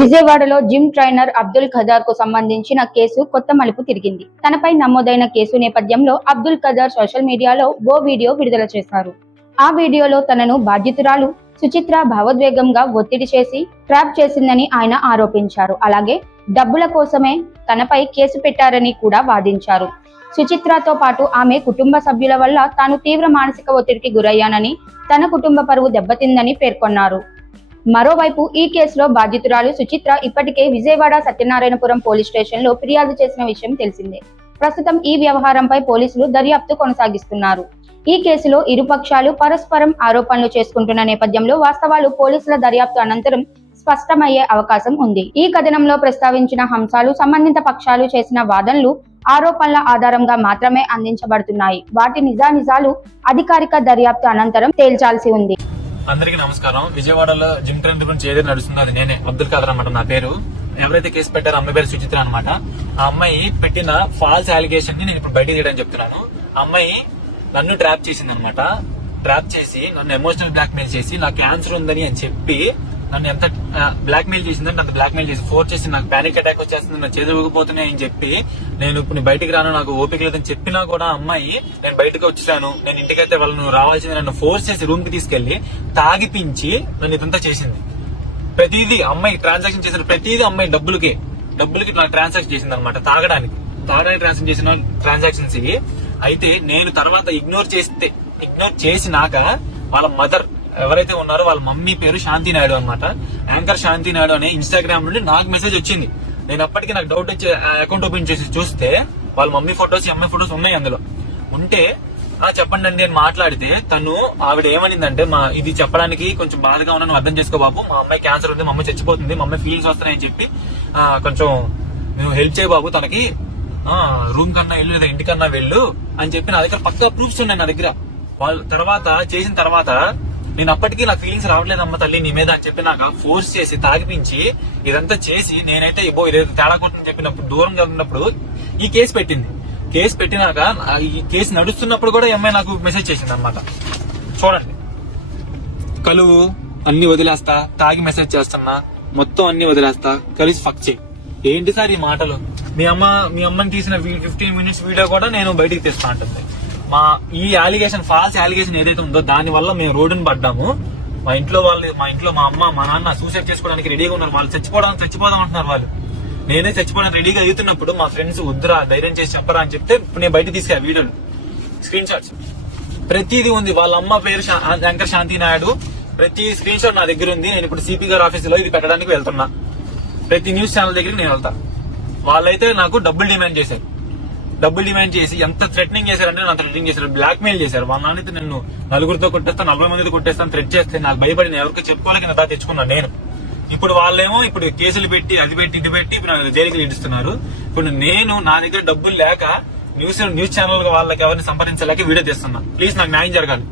విజయవాడలో gym trainer Abdul ఖదార్ కు సంబంధించిన కేసు కొత్త మలుపు తిరిగింది. తనపై నమోదైన కేసు నేపథ్యంలో అబ్దుల్ ఖదార్ సోషల్ మీడియాలో ఓ వీడియో విడుదల చేశారు. ఆ వీడియోలో తనను బాధ్యతురాలు సుచిత్ర భావోద్వేగంగా ఒత్తిడి చేసి ట్రాప్ చేసిందని ఆయన ఆరోపించారు. అలాగే డబ్బుల కోసమే తనపై కేసు పెట్టారని కూడా వాదించారు. సుచిత్రతో పాటు ఆమె కుటుంబ సభ్యుల వల్ల తాను తీవ్ర మానసిక ఒత్తిడికి గురయ్యానని, తన కుటుంబ పరువు దెబ్బతిందని పేర్కొన్నారు. మరోవైపు ఈ కేసులో బాధితురాలు సుచిత్ర ఇప్పటికే విజయవాడ సత్యనారాయణపురం పోలీస్ స్టేషన్ లో ఫిర్యాదు చేసిన విషయం తెలిసిందే. ప్రస్తుతం ఈ వ్యవహారంపై పోలీసులు దర్యాప్తు కొనసాగిస్తున్నారు. ఈ కేసులో ఇరుపక్షాలు పరస్పరం ఆరోపణలు చేసుకుంటున్న నేపథ్యంలో వాస్తవాలు పోలీసుల దర్యాప్తు అనంతరం స్పష్టమయ్యే అవకాశం ఉంది. ఈ కథనంలో ప్రస్తావించిన అంశాలు సంబంధిత పక్షాలు చేసిన వాదనలు, ఆరోపణల ఆధారంగా మాత్రమే అందించబడుతున్నాయి. వాటి నిజానిజాలు అధికారిక దర్యాప్తు అనంతరం తేల్చాల్సి ఉంది. అందరికీ నమస్కారం. విజయవాడలో జిమ్ ట్రైన్ గురించి ఏదైతే నడుస్తుందో అది నేనే, అబ్దుల్ ఖాదర్ అన్నమాట నా పేరు. ఎవరైతే కేసు పెట్టారో అమ్మాయి పేరు సుచిత్ర అనమాట. ఆ అమ్మాయి పెట్టిన ఫాల్స్ అలిగేషన్ ని నేను ఇప్పుడు బయట తీయడానికి చెప్తున్నాను. ఆ అమ్మాయి నన్ను ట్రాప్ చేసింది అనమాట. ట్రాప్ చేసి నన్ను ఎమోషనల్ బ్లాక్ మెయిల్ చేసి నాకు క్యాన్సర్ ఉందని అని చెప్పి నన్ను ఎంత బ్లాక్ మెయిల్ చేసిందని అంత బ్లాక్ మెయిల్ చేసి ఫోర్స్ చేసి నాకు పానిక్ అటాక్ వచ్చేస్తుంది, నా చేతులు ఊగిపోతున్నాయి అని చెప్పి నేను ఇప్పుడు బయటికి రాను, నాకు ఓపిక లేదని చెప్పినా కూడా అమ్మాయి నేను బయటకు వచ్చాను, నేను ఇంటికైతే వాళ్ళు రావాల్సింది నన్ను ఫోర్స్ చేసి రూమ్ కి తీసుకెళ్లి తాగిపించి నన్ను ఇదంతా చేసింది. ప్రతిదీ అమ్మాయి ట్రాన్సాక్షన్ చేసిన ప్రతిదీ అమ్మాయి డబ్బులకి నాకు ట్రాన్సాక్షన్ చేసింది అనమాట. తాగడానికి ట్రాన్సాక్షన్ చేసిన ట్రాన్సాక్షన్స్. అయితే నేను తర్వాత ఇగ్నోర్ చేసినాక వాళ్ళ మదర్ ఎవరైతే ఉన్నారో వాళ్ళ మమ్మీ పేరు శాంతి నాయుడు అనమాట. యాంకర్ శాంతి నాయుడు అనే ఇన్స్టాగ్రామ్ నుండి నాకు మెసేజ్ వచ్చింది. నేను అప్పటికి నాకు డౌట్ వచ్చి అకౌంట్ ఓపెన్ చేసి చూస్తే వాళ్ళ మమ్మీ ఫొటోస్, అమ్మాయి ఫొటోస్ ఉన్నాయి అందులో. ఉంటే చెప్పండి అండి అని మాట్లాడితే ఆవిడ ఏమనిందంటే, ఇది చెప్పడానికి కొంచెం బాధగా ఉన్నా, నువ్వు అర్థం చేసుకో బాబు, మా అమ్మాయి క్యాన్సర్ ఉంది, మా అమ్మాయి చచ్చిపోతుంది, మా అమ్మాయి ఫీలింగ్స్ వస్తున్నాయని చెప్పి కొంచెం నువ్వు హెల్ప్ చేయ బాబు, తనకి రూమ్ కన్నా వెళ్ళు లేదా ఇంటికన్నా వెళ్ళు అని చెప్పి నా దగ్గర పక్కా ప్రూఫ్స్ ఉన్నాయి నా దగ్గర. వాళ్ళు చేసిన తర్వాత నేను అప్పటికీ నాకు ఫీలింగ్స్ రావట్లేదమ్మ తల్లి నీ మీద అని చెప్పి నాకు ఫోర్స్ చేసి తాగిపించి ఇదంతా చేసి నేనైతే ఇదేదో తేడా కొట్టని చెప్పినప్పుడు దూరంగా ఉన్నప్పుడు ఈ కేసు పెట్టింది. కేసు పెట్టినాక ఈ కేసు నడుస్తున్నప్పుడు కూడా అమ్మాయి నాకు మెసేజ్ చేసింది అనమాట. చూడండి, కలువు అన్ని వదిలేస్తా, తాగి మెసేజ్ చేస్తున్నా, మొత్తం అన్ని వదిలేస్తా, కలిసి ఫక్ చేయి. ఏంటి సార్ ఈ మాటలు? మీ అమ్మని తీసిన 15 minutes వీడియో కూడా నేను బయటికి తీస్తా అంటుంది. ఈ అలిగేషన్, ఫాల్స్ అలిగేషన్ ఏదైతే ఉందో దాని వల్ల మేము రోడ్డును పడ్డాము. మా ఇంట్లో మా అమ్మ మా నాన్న సూసైడ్ చేసుకోవడానికి రెడీగా ఉన్నారు. వాళ్ళు చచ్చిపోదాం అంటున్నారు. వాళ్ళు నేనే చచ్చిపోవడానికి రెడీగా అవుతున్నప్పుడు మా ఫ్రెండ్స్ వద్దురా, ధైర్యం చేసి చెప్పరా అని చెప్తే నేను బయట తీసుకెళ్ళా వీడియోలు, స్క్రీన్ షాట్స్ ప్రతిదీ ఉంది. వాళ్ళ అమ్మ పేరు యాంకర్ శాంతి నాయుడు, ప్రతి స్క్రీన్ షాట్ నా దగ్గర ఉంది. నేను ఇప్పుడు సిపి గారి ఆఫీసులో ఇది పెట్టడానికి వెళ్తున్నా. ప్రతి న్యూస్ ఛానల్ దగ్గరికి నేను వెళ్తా. వాళ్ళైతే నాకు డబ్బులు డిమాండ్ చేసి ఎంత థ్రెటనింగ్ చేశారంటే నన్ను థ్రెటనింగ్ చేశారు, బ్లాక్ మెయిల్ చేశారు. వాళ్ళ నాన్నైతే నన్ను 4 కొట్టేస్తా, 40 మందితో కొట్టేస్తాను థ్రెట్ చేస్తే నాకు భయపడి నేను ఎవరికి చెప్పుకోలేక కింద తెచ్చుకున్నాను నేను. ఇప్పుడు వాళ్ళేమో కేసులు పెట్టి అది పెట్టి ఇది పెట్టి ఇప్పుడు జైలుకి ఇడుస్తున్నారు. ఇప్పుడు నేను నా దగ్గర డబ్బులు లేక న్యూస్ ఛానల్ వాళ్ళకి ఎవరిని సంప్రదించలేక వీడియో తీస్తున్నా. ప్లీజ్ నాకు న్యాయం జరగాలి.